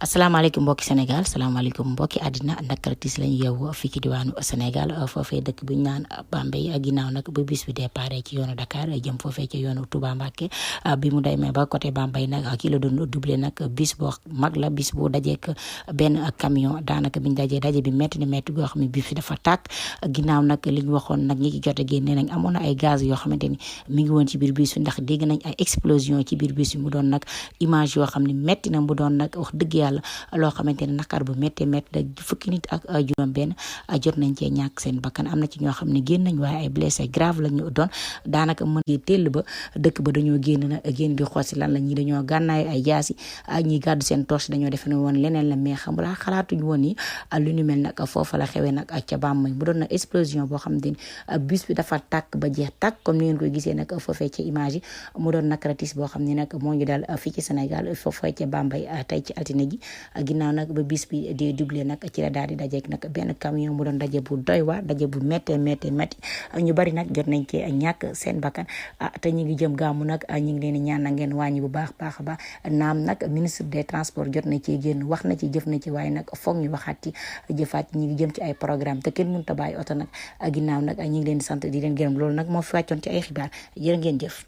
asalaamaaleykum mbokki Sénégal salaamaaleykum mbokki àddina naka tiis lañu yeewu fii ci diwaanu Sénégal foofee dëkk bu ñu naan Bambey ginnaaw nag ba bis bi départ ci yoonu Dakar jëm foofee ci yoonu Touba Mbacké bi mu demee ba côté Bambey nag ki la doon doublé nag bis boo mag la bis bu dajeek benn camion daanaka biñ daje bi métti na métti goo xam ne bis bi dafa tàkk ginnaaw nag li ñu waxoon nag ñi ci jot a génne nañ amoon na ay gaz yoo xamante ni mi ngi woon ci biir bis bi ndax dégg nañ ay explosion ci biir bis bi mu doon nag image yoo xam ne métti na mu doon nag wax dëgg yàlla loo xamante ne naqar bu métti métti da fukki nit ak juróom benn jot nañ cee ñàkk seen bakkan am na ci ñoo xam ne génn nañ waaye ay blessé grave la ñu doon daanaka mën ngi tell ba dëkk ba dañoo génn di xool si lan la ñi dañoo gànnaay ay jaasi ñi gàddu seen torche dañoo defe ne woon leneen la mais xamulaa xalaatuñ woon ni lu ñu mel nag foofa la xewee nag ca Bambey mu doon nag explosion boo xam ne bus bi dafa tàkk ba jeex tàkk comme ni ngeen koy gisee nag foofee ci image yi mu doon nag ratis boo xam ne nag moo ngi daal fii ci Sénégal foofee ca Bambey tey ci altine ji ginnaaw nag ba bis bi di doublé nag ci la daal di dajeek nag benn camion mu doon daje bu doy waar daje bu métti ñu bari nag jot nañ ci ñàkk seen bakkan te ñu ngi jëm gàmmu nag ñu ngi leen di ñaan na ngeen wàññi bu baax a baax naam nag ministre des transports jot na ci génn wax na ci jëf na ci waaye nag foog ñu waxaat ci jëfaat ñi ngi jëm ci ay programme te kenn mënut a bàyyi oto nag ginnaaw nag ñu ngi leen di sant di leen gërëm loolu nag moo fi wàccoon ci ay xibaar jërë ngeen jëf